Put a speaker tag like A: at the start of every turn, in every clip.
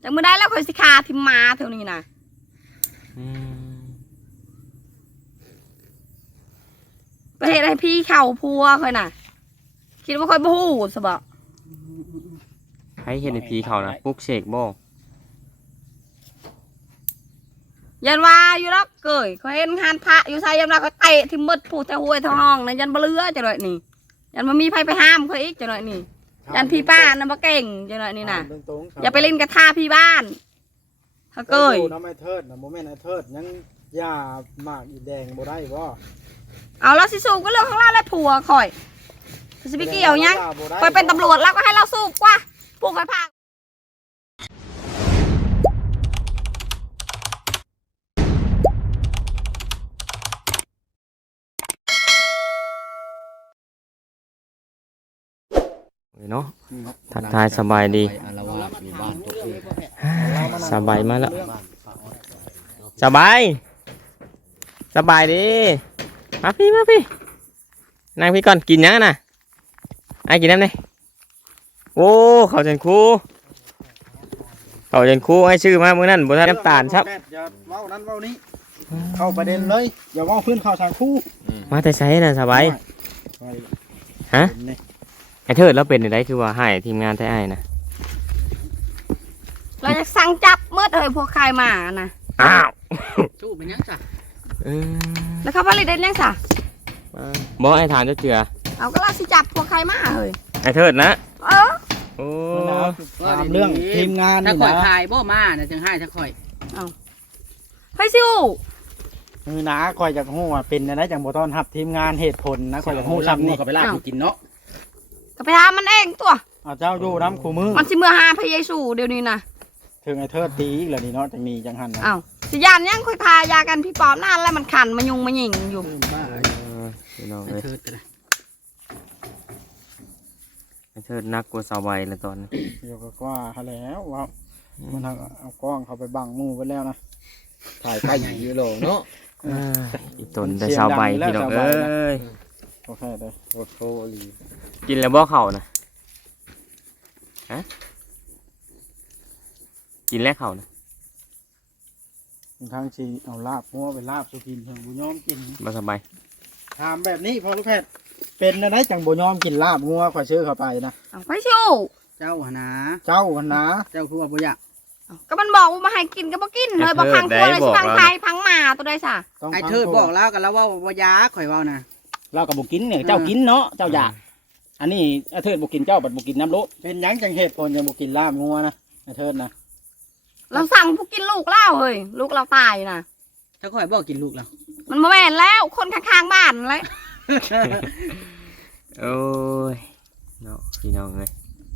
A: แต่มื้อได้แล้วค่อยสิคาทิมมาเท่านี้นะไปเฮ็ดให้พี่เข่าพัวค่อยน่ะคิดว่าค่อยบ่ฮู้ซะบ่
B: ให้เห็นในผีเขานะปลุกเสกบ่
A: ยันว่าอยู่ดอกเกยเขาเห็นงานพระอยู่ไสยันว่าเขาเตะที่มืดผู้แต่ห้วยแต่ห้องนั่นยันบ่เหลือจังได๋นี่ยันบ่มีไผไปห้ามเขาอีกจังได๋นี่ยันพี่ป้าน่ะบ่เก่งจังได๋นี่น่ะอย่าไปเล่นกระทาพี่บ้านเขาเกย
C: น้ำไอ้เทิดน่ะบ่แม่นไอ้เทิดยังยาหมากอีแดงบ่ได้บ่
A: เอาแล้วสิสู้ก็เรื่องของเราและผัวข่อยสิไปเกี่ยวยังข่อยเป็นตำรวจแล้วก็ให้เราสู้กว่าพวกข่อยพา
B: เนาะทักทายสบายดีสบายมาแล้วสบายดีมาพี่นั่งพี่ก่อนกินยังน่ะไอ้กินน้ำเลยโอ้เขาเจนครูไอ้ชื่อมาเมื่อนั้นบนน้ำตาลครับ
C: อย่าเว้านั้นเว้านี้เข้าประเด็นเลยอย่าเว้าพื้นเข้าทางคู่
B: มาแต่ใช้น่ะสบายฮะไอ้เทิดแล้วเป็นอะไรคือว่าให้ทีมงานไทยไอ้นะ
A: เราจะสั่งจับเมื่อเลยพวกใครมานะ
B: อ้าว
D: สู้เป็นยังจ้ะ
A: แล้วเขาผลิตได้ยังจ้ะ
B: บอกไอ้ฐานเจ้าเจือ
A: เอาก็เราสิจับพวกใครมาเลย
B: ไอ้เทิดนะโอ้
C: ตามเรื่องทีมงาน
D: ถ้าข่อยถ่ายบ่มาเนี่ยจึงให้ถ้าข่อย
A: เอาไปซิว
C: นะข่อยจากฮู้ว่าเป็นอะไรจากบ่ต้อนรับทีมงานเหตุผลนะข่อยจากฮู้ซ้ำนี่
D: ก็ไปลาบกินเนาะ
A: ก็ไปทำมันเองตัว
C: เจ้าอยู่น้ำคู่มือ
A: มันสิเมื่อหาพระเยซูเดี๋ยวนี้นะ
C: ถึงไอ้เทิดตีอีกแล้วนี่เนาะจังมีจังหัน
A: อ้าวสิยานยังค่อยพายากันพี่ปอมนั่นแล้วมันขันมายุงมาหยิ่งอยู่
B: ไอ้เทิดนักกว่าสาวใบเลยตอนนี้
C: เดี๋ยวก็ว่าแล้วว่ามันเอากล้องเขาไปบังมูไปแล้วนะ
D: ถ่ายไปอยู่โลเนาะ
B: อีตนแต่สาวใบพี่น้องเอ้ย
C: โอเคเลยโอ้โห
B: กินแล้วบ่เข่านะฮะกินแล้วเข่านะ
C: ทางชีเอาลาบหัวไปลาบสุกินเพียงบุญยอมกิน
B: มาสบาย
C: ถามแบบนี้พอลูกแพทย์เป็นอะไรจังบุญยอมกินลาบหัวข่อยซื้อเข้าไปนะ
A: ไปชิว
D: เจ้าหนา
C: เจ้าหนา
D: เจ้าคือว่าบุญยะ
A: ก็มันบอกว่ามาให้กินก็บ่กินเลยบ่พังตัวเลยพังไทยพังหมาตัวใดซะ
D: ไอ้เทิดบอกแล้วกันแล้วว่าบุญยะข่อยว่านะ
E: เรากับบุกินเนี่ยเจ้ากินเนาะเจ้าอยากอันนี้ไอ้เทิดบุกินเจ้าบัดบุกินน้ำโล
C: เป็นยังจังเหตุผลยังบุกินลาบงัวนะไอ้เทิดนะ
A: เราสั่งผู้กินลูกเล่าเฮ้ยลูกเราตายนะ
D: ถ้าข่อยบอกกินลูกเรา
A: มันมาแม่นแล้วคนข้างๆบ้านเลย
B: โอ้ยเนาะพี่น้องเลย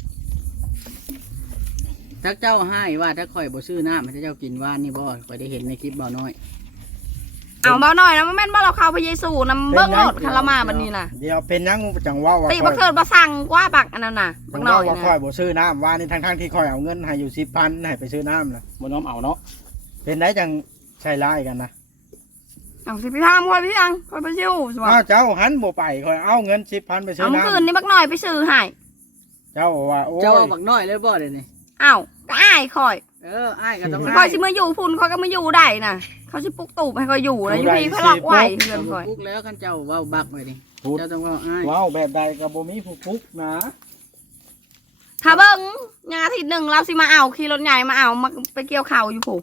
D: ถ้าเจ้าให้ว่าถ้าข่อยบ่ซื้อน้ำมันจะเจ้ากินว่านี่บ่ข่อยได้เห็นในคลิปบ่น้อย
A: เอาเบาหน่อยนะมันแม่นบ่เราเข้าพระเยซูนำเบิ้งรถคารามาบันนี้นะ
C: เดี๋ยวเป็นยังจังว่า
A: ตีบักเกิดบัสั่งว่าบักอันนั้นน่ะบักหน่อย
C: นะค่อยบ่ซื้อน้ำว่านี่ทั้งที่ค่อยเอาเงินให้อยู่10,000ให้ไปซื้อน้ำนะ
E: บ่น้อมเอาเนาะ
C: เป็นได้จังใช่ร้ายกันนะ
A: เอาสิพี่ทามค่อยพี่ยังค่อยไปซิว
C: เจ้าหันบ่ไปค่อยเอาเงิน10,000ไปซื้อน้ำ
A: เอาคืนนี้บักหน่อยไปซื้อให้
C: เจ้าว่าโอ้
D: เจ้าบักน้อยเลยบ่เดี๋ยวนี้
A: อ้าวก็อ้ายค่อย
D: อ้ายก็ต้อง
A: ค่อยสิมาอยู่พุ่นค่อยก็มาอยู่ได้น่ะเขาสิปลุกตูบให้ค่อยอยู่นะอยู่พี่พลักไหวเพื่อนค่อย
D: ปลุกแล้วคันเจ้าเว้าบักไว้ดิเจ้าต้องเว้าอ้าย
C: เว้าแบบใดก็บ่มีผู้ปลุกนะ
A: ถ้าเบิ่งงานอาทิตย์นึงเราสิมาเอาขี่รถใหญ่มาเอามาไปเกี่ยวข้าวอยู่ผู้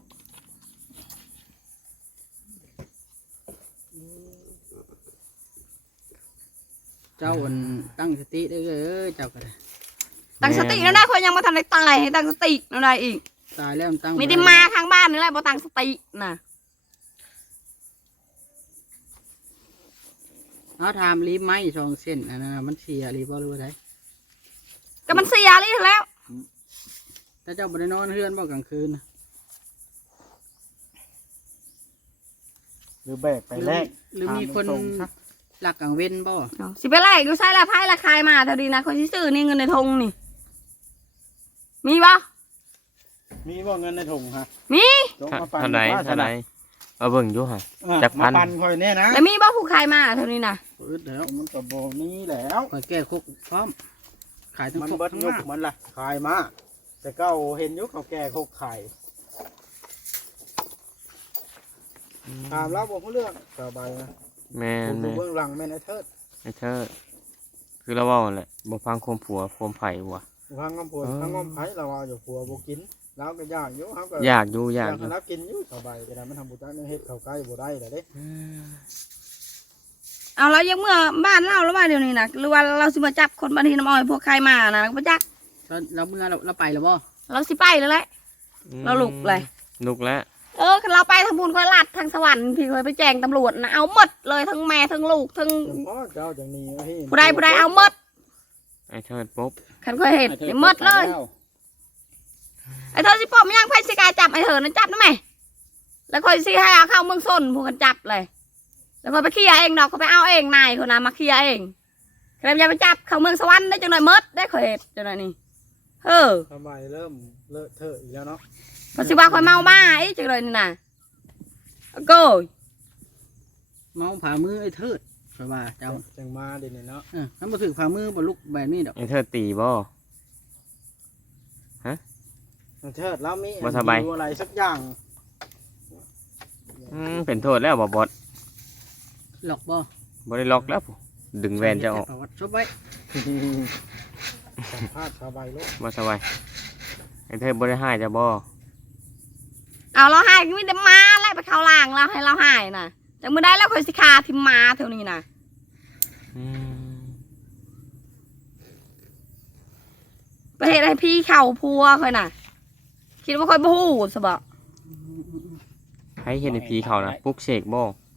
D: เจ้าตั้งสติได้เลยเจ้าก็ได้
A: ตั้งสติแล้วได้คนยังมาทำในตายให้ตั้งสติแล้วได้อีก
D: ตายแล้วตั้ง
A: ไม่ได้มาทางบ้านนี่แหละบ่ตั้งสติน่ะ
D: เอาทำรีบไหม2 เส้นอันนั้นมันเสียรีบบ่รู้ว่าได
A: ก็มันเสียรีบแล้ว
D: ถ้าเจ้าบ่ได้นอนเฮือนบ่กลางคืน
C: หรือแบกไปแลก
D: หรือมีคนหลักกลางเว้นบ่
A: สิไปแลกอยู่ไสละไผละคายมาเท่าดีนะคนสิซื้อนี่เงินในธงนี่มีบ่
C: เงินในถุงฮะ
A: มี
B: เท่าไหร่เอาเบิ่งอยู่ฮะจักพัน
C: ค่อยแน่นะ
A: แล้วมีบ่ผู้ขายมาเท่านี้นะ
C: แล้วมันก็บ่มีแล้ว
D: ข่อยแก้คุกพร้อมขายทั้ง
C: มันเบิดยกมันล่ะขายมาแต่ก็เห็นอยุคเขาแก่โคกไข่ถามแล้วบอกเรื่องสบายนะ
B: แม่น
C: ผม
B: แม่
C: เบื้องหลังแม่นไอ้เทิด
B: ไอ้เธอคือเราเว่าแหละบ่ฟังโคมผัวโคมไผ่หัว
C: ทางงำผัวทางงำไผ่เราเอาอยู่ผัวบ่กินแล้วก็ยากอยู่เขาก็
B: อยากอยู่อยากอยู่
C: ให้รับกินอยู่สบายแต่มันทำบุญได้เฮ็ดเข้าใกล้บ่ได้แต่เด้
A: เอาแล้วยังเมื่อบ้านเราแล้วว่าเดี๋ยวนี้นะหรือว่าเราสิมาจับคนบันทีน้ำอ้อยพวกใครมานะพระจัก
D: เราเมื่อเราไปแล้วบ่
A: เราสิไปแล้วแหละ เราลุกเลย
B: ลุกแล้ว
A: เราไปทางบุญค่อยลัดทางสวรรค์พี่เคยไปแจ้งตำรวจนะเอาหมดเลยทั้งแม่ทั้งลูกทั้ง
C: พ่อเจ้าจังนี้เฮ้ย
A: ผู้ใดเอาหมด
B: ไอ้เธอปุ๊บ
A: ขันเคยเห็นหมดเลยไอ้เธอสิปอบยังไพ่สิกายจับไอ้เธอนั้นจับนะแม่แล้วค่อยสิให้เอาเข้าเมืองส้นพวกกันจับเลยแล้วค่อยไปเคลียร์เองดอกเขาไปเอาเองนายคนนั้นมาเคลียร์เองใครจะไปจับเข้าเมืองสวรรค์ได้จังหน่อยหมดได้เคยเห็นจังหน่อยนี่
C: สบายเริ่มเลอะเทอะอีกแล้วเนาะ
A: เพราะสิว่าค่อยเมาบ้าไอ้จังเลยนี่นะโก้
D: เมาผ่ามือไอ้เทิดเพราะว่าเจ้า
C: จังมาเดี๋ยวนี้เนาะ
D: ถ้ามาถึงผ่ามือบ่ลุกแบบนี้ดอก
B: ไอ้เธอตีบ่
C: เทิดแล้วมี
B: บ่สบาย
C: อะไรสักอย่าง
B: เป็นโทษแล้วบ่บอส
D: หลอกบ่
B: บ่ได้ล็อกแล้วดึงแวนจะออก
D: ประวัติชบไว้
C: สัมภาษณ์สบายลูก
B: บ่สบายไอ้เธอบ่ได้ให้จะบ่
A: เอาเราหายก็มีแต่มาไล่ไปเข้าล่างเราให้เราหายนะจากมือได้แล้วค่อยสิคาทิมมาเท่านี้นะไปเห็นให้พี่เข่าพัวค่อยน่ะคิดว่าค่อยบู๊สบะ
B: ให้เห็นไอ้ผีเขานะปลุกเสกบ่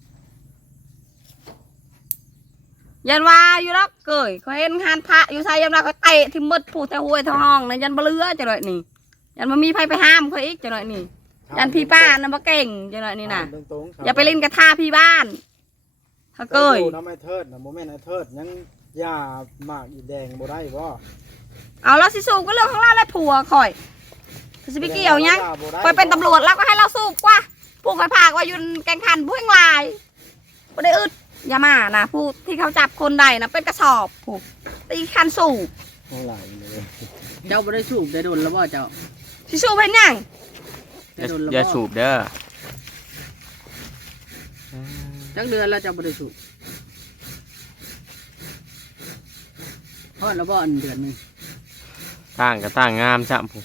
A: ยันว่าอยู่แล้วเกยเขาเห็นงานพระอยู่ใส่ยันว่าเขาเตะที่มืดผู้แต่ห้วยทั้งห้องนะยันบเลือจะหน่อยนี่ยันมามีไผไปห้ามเขาอีกจะหน่อยนี่ยันพี่ป้านะมาเก่งจะหน่อยนี่นะอย่าไปเล่นกระทาพี่บ้านเขาเกย
C: น้ำไอ้เทิดนะโมเมนต์ไอ้เทิดยังยาหมากอีแดงบ่ได้บ่
A: เอาแล้วสิสูบก็เรื่องของเราและผัวข่อยสิไปเกี่ยวยังข่อยเป็นตำรวจแล้วก็ให้เราสูบกว่าผู้ข่อยพากว่าอยู่แกงขันผู้แห่งลายบ่ได้อึดอย่ามานะผู้ที่เขาจับคนใดนะเป็นกระสอบผู้ตีคันสูบ
C: เท่าไหร่เลย
D: เจ้าบ่ได้สูบได้โดนแล้วบ่เจ้า
A: สิสูบเป็นยัง
D: ได้โดนแล้ว
B: อย่า
D: บ่
B: สูบเด้อ
D: จักเดือนแล้วเจ้าบ่ได้สูบพอดแล้วบ่อันเดือนหนึง
B: ต่างก็ต่างงามจ้ะผู้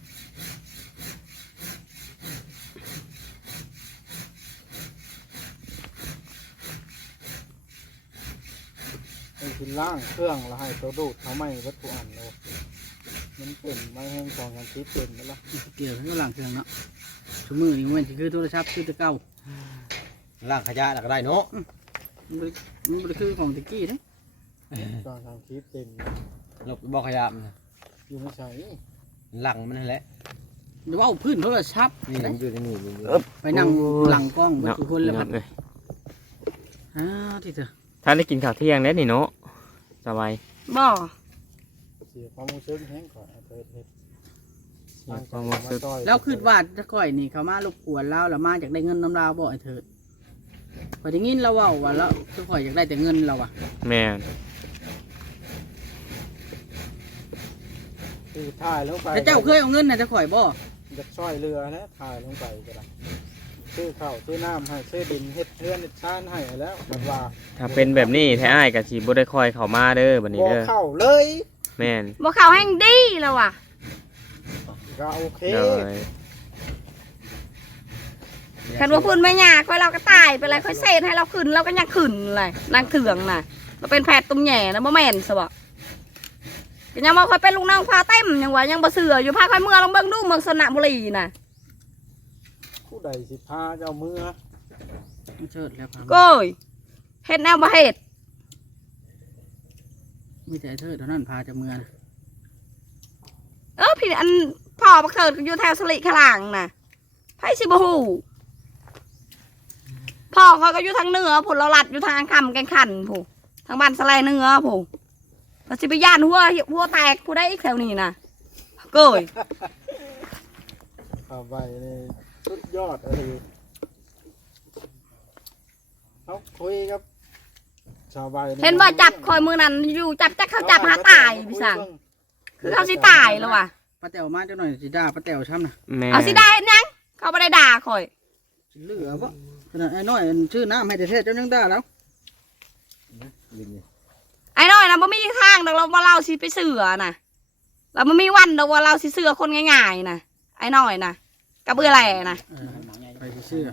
C: ไอ้กินล่างเครื่องแล้วให้ตัวดูดเขาไม่วัตถุอันเลยมันเป็นไม่แห้ง2 กันทิศเป็นแล้ว
D: เกี่ยวกับหลังเครื่องเนาะชั่วมือนี่มันสิคือโทรศัพท์คือแตะเก่า
E: ล่างขยะน่ะก็ได้เนาะ
D: มันบ่ได้คือของตะกี้เด้
C: 2 กันทิศเป็น
E: ลบบ่ขยะมัน
C: อยู่ไม่ใช่
E: หลังมันนั่นแหละ
D: หรือว่าเอาพื้นโทรศัพท์
E: นี่มันอยู่ในนี่มันอยู่
D: ไปนั่งหลังกล้องเบ่
B: เนาะ
D: ทุกคนแล้วครับ
B: เลย
D: ที่เถอะ
B: ถ้าได้กินข้าวเที่ยงแล้วนี่เนาะสบาย
A: บ่
C: เสียความรู้สึกแห้งก่อนไอ้เทิดเฮ็ด
D: แล้วคือว่าถ้าก่อยนี่เขามารบกวนเราแล้วมาจากได้เงินน้ำลาวบ่ไอ้เถิดพอได้ยินเราเว่าว่าแล้วคือข่อยอยากได้แต่เงินเราอ่ะ
B: แม่น
C: คือถ่ายลงไป
D: แต่เจ้าเคยเอาเงินนะจะข่อยบ่
C: จะช่วยเรือนะถ่ายลงไปก็ได้ซื้อข้าวซื้อน้ำให้ซื้อดินเฮ็ดเรือนเฮ็ดชานให้แล้วแบบว่า
B: ถ้าเป็นแบบนี้แท้อ้ายก็สิบ่ได้คอยเข้ามาเด้อบัดนี้
C: บ่
B: เด้อ
C: เข้าเลย
B: แม่น
A: บ่เข้าแห่งดีแล้วว่ะ
C: ก็โอเค
B: เลย
A: คันว่าพื้นไม่ยากค่อยเราก็ตายไปเลยค่อยเศษให้เราขึ้นเราก็ยังขึ้นเลยนางเถืองน่ะเราเป็นแพทย์ตุ้มแหน่นะบ่แม่นซะบ่ก็ยังว่าค่อยเป็นลูกน้องพาเต็มยังว่ายังบ่เสืออยู่พาค่อยเมื่อลองเบิ่งดูเมืองสระบุรีน่ะ
C: ผู้ใดสิพาเจ้ามือ
D: มันเชิดแล้วครับ
A: โก้ยเฮ็ดแนวบ่เฮ็ด
D: มีแต่ไอ้เถิดเท่านั้นพาจะเมือง
A: พี่อันพ่อบักเถิดก็อยู่แถวสลิขลางน่ะไผสิบ่ฮู้พ่อเขาก็อยู่ทางเหนือพุ่นเราลัดอยู่ทางคำแกงขันผู้ทางบ้านสะแลเหนือผู้ก็สิไปย่านหัวแตกผู้ใดอีกแถวนี้น่ะโก้ย
C: เข้าไปนี่สุดยอดเลยเขาคุยกับชาวบ้าน
A: เห็นว่าจับคอยมือนั้นอยู่จับจักเขาจับหาตายพี่สังคือเขาสิตายแล้วว่ะ
D: ไปป้าแต๋วมาจังหน่อยสิด่าป้าแต๋วช้ำนะ
B: แม่
A: เอาสิได้ยังเขาไม่ได้ด่าข่อย
D: สิเหลือบ่ขนาดไอ้น้อยอันชื่อน้ำให้แต่เทศเจ้ายังด่าแล้ว
A: ไอ้น้อยนะมันไม่มีทางดอกเราว่าเราสิไปเสือนะเรามันมีวันดอกว่าเราสิเสือคนง่ายๆนะไอ้น้อยนะกับเบื่ออะไรนะ
D: ไปเชื่อ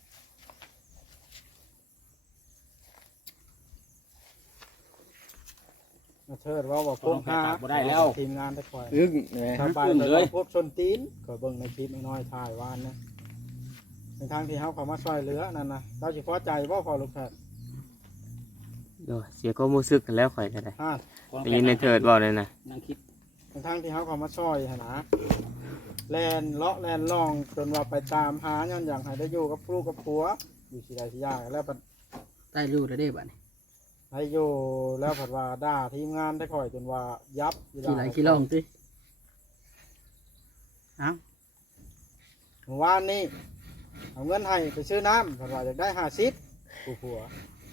C: มาเชิดว่าพวกห้า
E: บ่ได้แล้ว
C: ทีมงานได้คอย
B: อึ้งแม่
C: สบายเลยพวกชนตีนก็เบิ่งในคลิปน้อยถ่ายวานนะในทางที่เขาเขามาช่วยเหลือนั่นนะเราสิพอใจว่าพอลูกแพทย์
B: โอ้ยเสียความรู้สึกกันแล้วข่อยก็ได้
C: ห้า
B: ได้ยินในเถิดบอกเลยนะ
E: นั่งคิด
C: ในทางที่เขาเขามาช่วยหนนะแลนเลาะแลนล่องจนว่าไปตามหาย้อนอย่างให้ได้อยู่กับลูกกับผัวอยู่สิได้สิยากแล้วปัด
D: ได้รู้แล้วได้บัดนี้
C: ให้อยู่แล้วผัดว่าด่าทีมงานได้คอยจนว่ายับ
D: ขี้ไหลขี้ล่องติเอ้า
C: เมื่อวานนี้เอาเงินให้ไปซื้อน้ำผัดว่าอยากได้50ผู้ผัว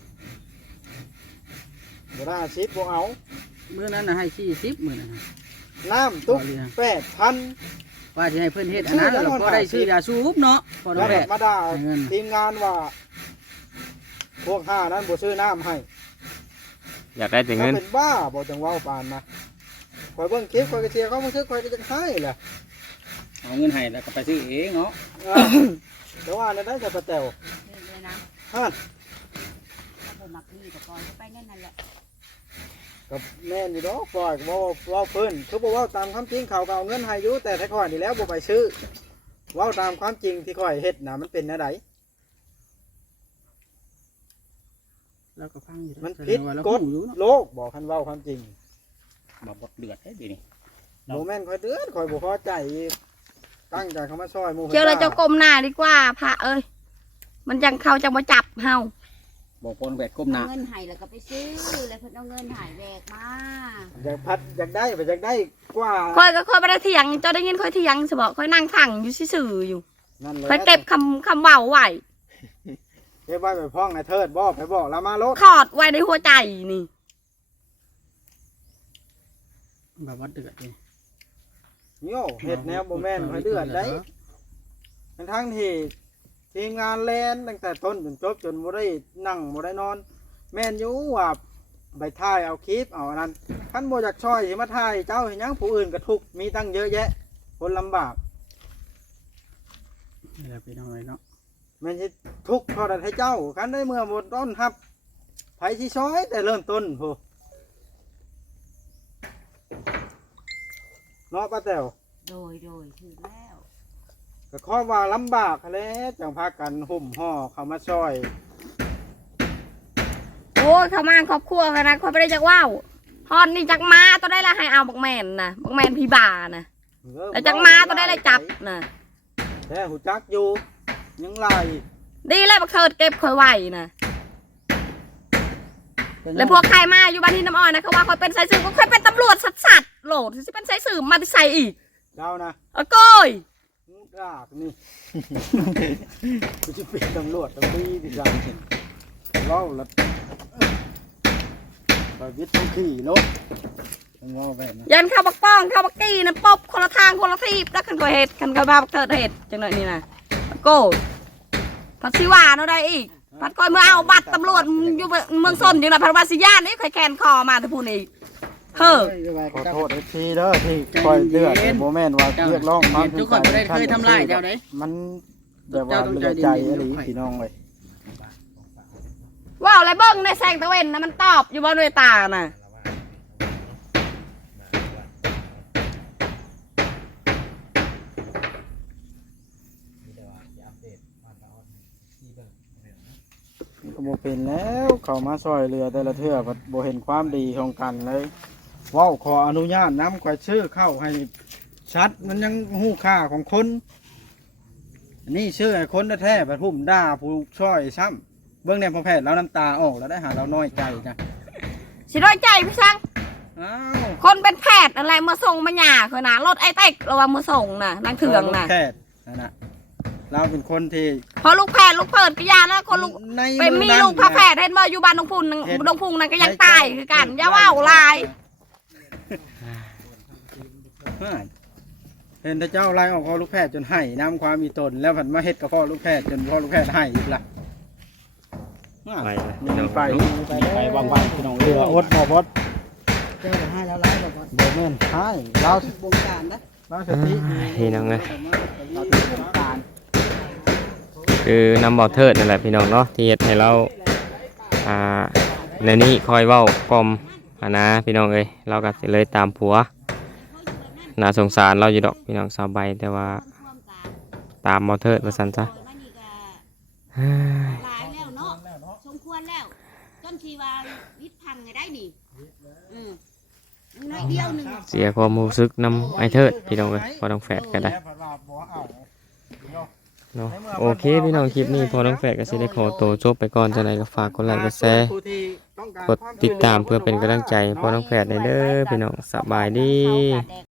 C: บ่ได้50บ่เอา
D: มื้อนั้นน่ะให้40มื้อนั้นน่ะ
C: น้ำตุ๊ก8,000
D: ว่าสิให้เพิ่นเฮ็ดอันนั้นแล้วก็ได้ซื้อยาสูบเนาะพอ
C: แล้ว
D: แพ
C: แบ
D: ท
C: บ
D: ย์
C: มาด่า
D: เงิน
C: ทีมงานว่าพวกห้านั้นบ่ซื้อน้ำให้
B: อยากได้แต่
C: เขา
B: เงิน
C: เป็นบ้าบ่จังเว้าปานนะคอยเบิ่งคลิปคอยก็เชียร์เขาบ่ซื้อคอยก็จะให้แหละ
E: เอาเงินให้แล้วก็ไปซื้อเองเนาะ
C: แต่ว่านั่นได้แต่ประแตว
F: เลยนะ
C: ฮะ
F: ถ้าผมมักดีก็ปล่อยเขาไปนั่นแหละ
C: กับแม่นอยู่ดอกปล่อยก็บ่เว้าเพิ่นคือบ่เว้าตามความจริงเขาก็เอาเงินให้อยู่แต่ถ้าข้อยนี่แล้วบ่ไปซื้อเว้าตามความจริงที่ข้อยเฮ็ดน่ะมันเป็นแนวใด
D: แล้วก็ฟังอยู่
C: มันผิด
D: แล้ว
C: ก
D: ก็
C: ฎ
D: อยู่เนาะ
C: โลกบอกคันเว้าความจริง
E: บ่บดเดือดเด้ดีนี่
C: โมแม่นคอยเดือดคอยบ่พอใจอีกตั้งใจเขามาซอยหมู่
A: เกี่ยวเลยเจ้ากลมหน้าดีกว่าพระเอ้ยมันจังเขาจะมาจับเฮา
E: บอกคนแบกก้มหน้า
F: เอาเงินใหายแล้วก็ไปซื้อแล้วเพิ่นเอาเงินใหายแบกมา
C: อยากพัดอยากได้ไปอยากได้กว่า
A: ค่อยก็ค่อยไม่ได้เถียงเจ้าได้ยินค่อยเถียงสิบอกค่อยนั่งถังอยู่ซื่อๆอยู่
C: นั่นเลย
A: ค่อยเก็บคำเว้าไว้
C: เก็บไว้ไปพ้องในเทิดบ่ไปบอกแล้วมาโลด
A: ถอดไว้ในหัวใจนี่
D: แบบว่าเดือดนี่
C: โย่เห็ดแนวโมแมนคอยเดือดได้ทั้งที่ทีมงานแลนตั้งแต่ต้นจนจบจนบ่ได้นั่งบ่ได้นอน แม่นอยู่ว่าไปถ่ายเอาคลิปเอาอันนั้นท่านบ่อยากช่อยสิมาถ่ายเจ้าเห็นยังผู้อื่นก็ทุกข์มีตั้งเยอะแยะ คนลำบาก
D: นี่แหละพี่น้องเอ้ยเนาะ
C: แม่นสิทุกข์เท่าใดให้เจ้ากันได้เมื่อหมดต้นครับไผสิช่อยแต่เริ่มต้นโหเนาะป้าแต๋ว
F: โดยถือแล้ว
C: ก็ข้อว่าลำบากแล้วจังพากันห่มห่อเข้ามาช่วย
A: โอ้ยเขามาครอบครัวกันนะค่อยไม่ได้จักเว้าฮอนนี่จักมาตัวได้ละให้เอาบักแมนนะบักแมนพี่บานะแล้วจักมาตัวได้ละจับนะ
C: แต่หูจักอยู่ยังไล่
A: ดีเลยบักเถิดเก็บค่อยไว้นะแล้วพวกใครมาอยู่บ้านที่น้ำอ้อยนะเขาว่าค่อยเป็นสายสืบก็ค่อยเป็นตำรวจสัตว์โหลดที่เป็นสายสืบมาที่ใส่อีก
C: เจ้านะ
A: โก้ย
C: กากนี่ กูจะเป็นตำรวจตำรวจดิจังเล่าแล้วไปวิทย์ต้องขี่รถเล่าแบบนั้น
A: ยันเข้าบักป้องเข้าบักกี้นะปบคนละทางคนละทีแล้วคันก็เห็ดคันก็พาบักเถิดเห็ดจังหน่อยนี่นะโก้พัดสิว่าเนาะได้อีกพัดก้อยเมื่อเอาบัตรตำรวจอยู่เมืองส้นอย่างไรพัดวาสิยานนี่เคยแคนคอมาทุกพูนอีกเฮ้อ
C: ขอโทษทีเด้อที่คอยเดือดโมเมนต์ว่าเรียกร้องความ
D: ทุกคนบ่ได้เคยทำลายเจ้าเด้
C: มันแบบว่าเลือดใจอะไรพี่น้องเลย
A: ว้าวอะไรเบิ้งในแสงตะเวนนะมันตอบอยู่บนด้วยตาน่ะ
C: ก็บ่เป็นแล้วเขามาซอยเรือแต่ละเทื่อบ่เห็นความดีของกันเลยเว้าขออนุญาตน้ำข่อยชื่อเข้าให้ชัดมันยังหู้ค่าของคนอันนี้ชื่อไอ้คนแท้ๆแบบพุ่มด่าผู้ช่วยซ้ำเบื้องในพอแพทย์แล้วน้ำตาออกแล้วได้หาเราน้อยใจจ้ะ
A: สิร้อยใจพี่ช่าง
C: อ้าว
A: คนเป็นแพทย์อะไรมาส่งมาหย่าเคยนะรถไอ้เต็กระวังมาส่งน่ะนางเถืองน่ะ
C: แพทย์นั่นน่ะเราเป็นคนที่
A: พอลูกแพทย์ลูกเพิดก็ยาแล้วคนลูก
C: ใน
A: เป็นมีลูกพระแพทย์เห็นว่าอยู่บ้านน้องพุ่นน้องพุ่งนั่นก็ยังตายคือกันอย่าว่าลาย
C: เห็นแต่เจ้าไล่ออกพ่อลูกแพทย์จนให้น้ำความมีตนแล้วผันมาเฮ็ดกับพ่อลูกแพทย์จนพ่อลูกแพทย์ให้อีกล่ะ
B: ไปเลย
C: มีไป
E: ไปวางๆพี่น้อง
C: เหลืออดบ่บด
D: เจ้าให้แล้วไล่บ่บ่
C: บ่แม่นให้เรา
D: บงการนะ
C: เราสติ
B: พี่น้องเลย
C: เราถึงบงการ
B: คือนำบ่อเทิดนั่นแหละพี่น้องเนาะที่เฮ็ดให้เราในนี้คอยเว้ากลมนะพี่น้องเอ้ยเราก็สิเลยตามผัวน่าสงสารเราอยู่ดอกพี่น้องสาวใบแต่ว่าตามบ่อเทิดว่าซั่นซะ
F: หลายแล้วเนาะสมควรแล้วจนที่ว่าวิทย์พังไงได้นี่น้อยเดียวหนึง
B: เสียความรู้สึกนำไอ้เทิดพี่น้องเอ้ยพอต้องแฝดก็ได้เนาะโอเคพี่น้องคลิปนี้พอต้องแฝดก็สิได้ขอตัวจบไปก่อนจังไดก็ฝากกดไลค์กดแชร์กดติดตามเพื่อเป็นกำลังใจพอต้องแฝดได้เด้อพี่น้องสบายดี